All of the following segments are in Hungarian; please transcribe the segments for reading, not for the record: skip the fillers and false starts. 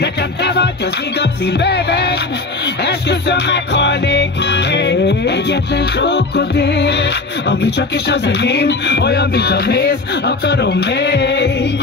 Nekem te vagy az igazi bébek, esküszöm meghalnék én. Egyetlen krokodél, ami csak is az enyém, olyan, mint a méz, akarom még.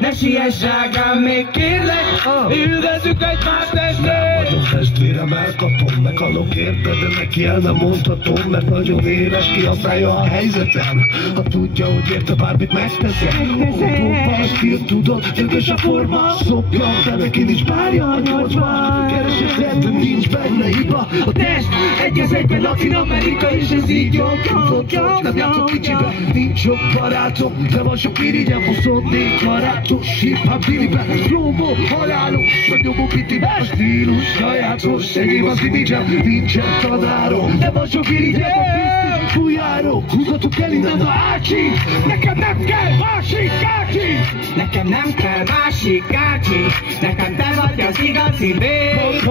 Ne siess, drágám, még kérlek, üldözzük egymást testvérem. Nagyon testvérem, elkapom, meghalok érted, de neki el nem mondhatom, mert nagyon éles, kihasználja a helyzetem. Ha tudja, hogy érte, bármit megteszem. Bomba a stíl, tudod, dögös a forma, szopja, de neki nincs párja a nyolcban. Keresett, de nincs benne hiba. A test egy az egyben Latin Amerika, és ez így jó, tudod, nem játszok kicsibe. Nincs sok barátom, de van sok irigyem, 24 barátos, hip-hop bilibe, slow-mo, halálos, a nyomó pitibe, a stílus, sajátos, enyém az imidzsem, nincsen tanárom, de van sok irigyem, a biztos, fújjárok, húzatok el innen a ácsi, nekem nem kell másik gácsi, nekem nem kell másik gácsi, nekem te vagy az igazi bébek,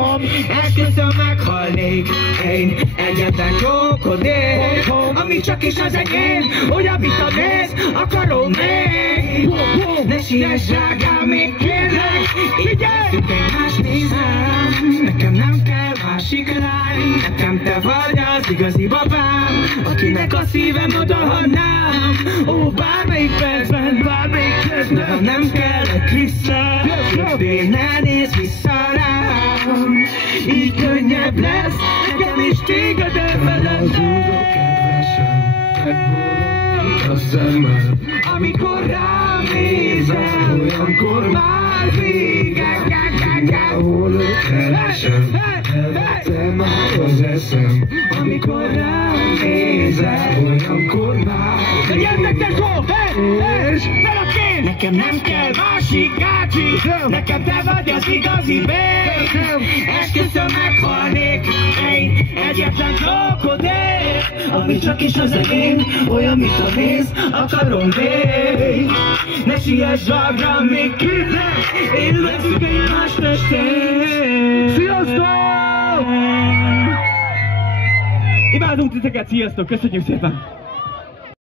esküszöm meghalnék én. Egyetlen krokodél, ami csak is az enyém, olyan, mint a méz, akarom még. Ne siess, drágám, még kérlek, igyekszünk egymást nézem. Nekem nem kell másik lány, nekem te vagy az igazi babám, akinek a szívem odahadnám. Ó, bármelyik percben, bármelyik percben, de ha nem kellek vissza, én ne nézz vissza rám. Így könnyebb lesz, nekem is téged elfelednem. A szemmel, amikor rám nézel, olyankor már végek. ahol keresem, elvettem már az eszem. Amikor rám nézel, olyankor már végek. És nekem nem kell másik gácsi, nekem te vagy az igazi bébek, esküszöm meghalnék én. Egyetlen krokodél, ami csak is az enyém, olyan, mint a méz, akarom még. Ne siess, drágám, még kérlek, élvezzük egymást testén. Sziasztok! Imádunk titeket, sziasztok, köszönjük szépen!